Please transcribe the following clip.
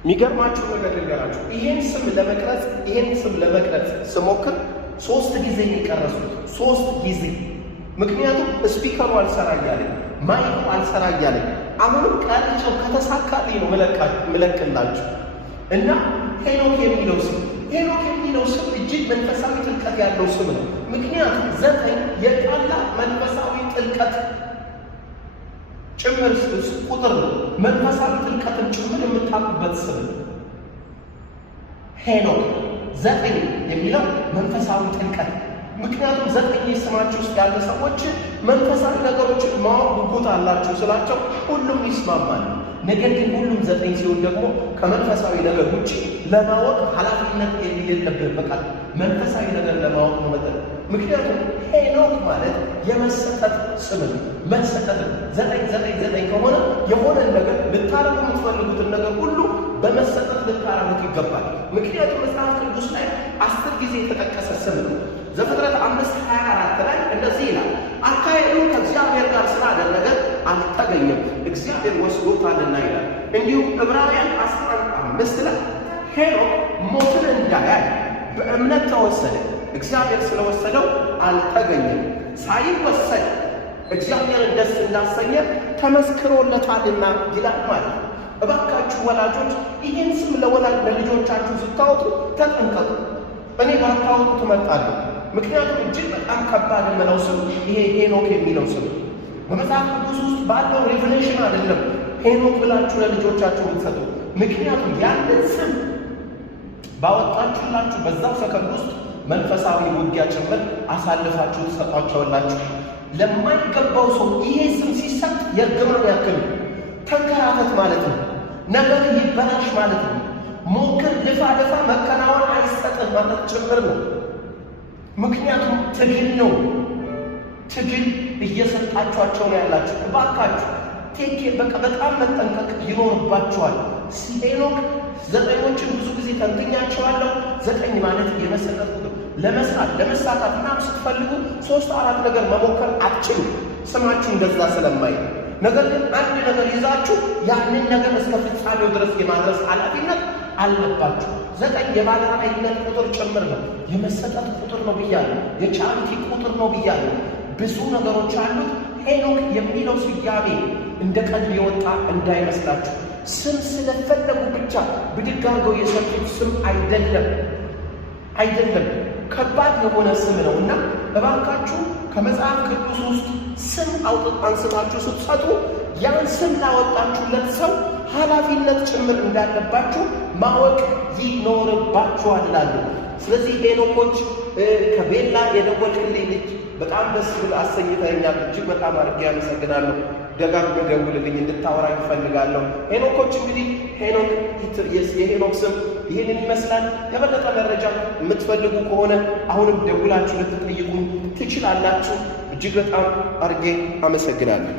የሚገርማችሁ ነገር ልንገራችሁ። ይሄን ስም ለመቅረጽ ስሞክር 3 ጊዜ የቀረጽኩት 3 ጊዜ። ምክንያቱም ስፒከሩ አልሰራ እያለኝ ማይኩ አልሰራ እያለኝ አሁንም ቀርጬው ከተሳካልኝ ነው ምለቅላችሁ እና ሄኖክ የሚለው ስም እጅግ መንፈሳዊ ጥልቀት ያለው ስም ነው። ምክንያቱም 9 የቃላ መንፈሳዊ ጥልቀት ጭምር ቁጥር ነው። መንፈሳዊ ጥልቀትን ጭምር የምታውቁበት ስም ሄኖክ 9 የሚለው መንፈሳዊ ጥልቀት። ምክንያቱም 9 የስማችሁ ውስጥ ያለ ሰዎች መንፈሳዊ ነገሮችን ማወቅ ጉጉት አላቸው ስላቸው ሁሉም ይስማማል። ነገር ግን ሁሉም 9 ሲሆን ደግሞ ከመንፈሳዊ ነገር ውጭ ለማወቅ ኃላፊነት የሌለብህ በቃ መንፈሳዊ ነገር ለማወቅ ነው መጠን። ምክንያቱም ሄኖክ ማለት የመሰጠት ስም ነው። መሰጠት 9 ከሆነ የሆነ ነገር ልታረጉ የምትፈልጉትን ነገር ሁሉ በመሰጠት ልታረጉት ይገባል። ምክንያቱም መጽሐፍ ቅዱስ ላይ 10 ጊዜ የተጠቀሰ ስም ነው። ዘፍጥረት 5:24 ላይ እንደዚህ ይላል፣ አካሄዱን ከእግዚአብሔር ጋር ስላደረገ አልተገኘም፣ እግዚአብሔር ወስዶታልና ይላል። እንዲሁም ዕብራውያን 11:5 ላይ ሄኖክ ሞትን እንዳያይ በእምነት ተወሰደ፣ እግዚአብሔር ስለወሰደው አልተገኘም፣ ሳይወሰድ እግዚአብሔርን ደስ እንዳሰኘ ተመስክሮለታልና ይላል ማለት ነው። እባካችሁ ወላጆች ይህን ስም ለልጆቻችሁ ስታወጡ ተጠንቀቁ። እኔ ባታወጡ ትመርጣለሁ። ምክንያቱም እጅግ በጣም ከባድ የምለው ስም ይሄ ሄኖክ የሚለው ስም በመጽሐፍ ቅዱስ ውስጥ ባለው ሬቨሌሽን አይደለም ሄኖክ ብላችሁ ለልጆቻችሁ የምትሰጡ። ምክንያቱም ያንን ስም ባወጣችሁላችሁ በዛው ሰከንድ ውስጥ መንፈሳዊ ውጊያ ጭምር አሳልፋችሁ ትሰጧቸዋላችሁ። ለማይገባው ሰው ይሄ ስም ሲሰጥ የእርግማን ያክል ተንከራተት ማለት ነው። ነገር ይበላሽ ማለት ነው። ሞክር፣ ልፋ መከናወን አይሰጥም ማለት ጭምር ነው። ምክንያቱም ትግል ነው። ትግል እየሰጣችኋቸው ነው ያላችሁ። እባካችሁ በቃ በጣም መጠንቀቅ ይኖርባችኋል። ሄኖክ 9ዎችን ብዙ ጊዜ ተንትኛቸዋለሁ። 9 ማለት የመሰጠት ቁጥር ለመስራት ለመሳካት ምናምን ስትፈልጉ 3-4 ነገር መሞከር አትችሉ፣ ስማችሁ እንደዛ ስለማይ። ነገር ግን አንድ ነገር ይዛችሁ ያንን ነገር እስከ ፍጻሜው ድረስ የማድረስ ኃላፊነት አለባችሁ። 9 የባለራዕይነት ቁጥር ጭምር ነው። የመሰጠት ቁጥር ነው ብያለሁ። የቻሪቲ ቁጥር ነው ብያለሁ። ብዙ ነገሮች አሉት። ሄኖክ የሚለው ስያሜ እንደ ቀልድ የወጣ እንዳይመስላችሁ። ስም ስለፈለጉ ብቻ ብድግ አድርገው የሰጡት ስም አይደለም። ከባድ የሆነ ስም ነው እና እባካችሁ ከመጽሐፍ ቅዱስ ውስጥ ስም አንስታችሁ ስትሰጡ ያን ስም ላወጣችሁለት ሰው ኃላፊነት ጭምር እንዳለባችሁ ማወቅ ይኖርባችኋል እላለሁ። ስለዚህ ሄኖኮች ከቤላ የደወልክልኝ ልጅ በጣም ደስ ብሎ አሰኝተኛል። እጅግ በጣም አድርጌ አመሰግናለሁ። ደጋግመህ ደውልልኝ፣ እንድታወራ ይፈልጋለሁ። ሄኖኮች እንግዲህ የሄኖክ ስም ይህንን ይመስላል። የበለጠ መረጃ የምትፈልጉ ከሆነ አሁንም ደውላችሁ ልትጠይቁ ትችላላችሁ። እጅግ በጣም አድርጌ አመሰግናለሁ።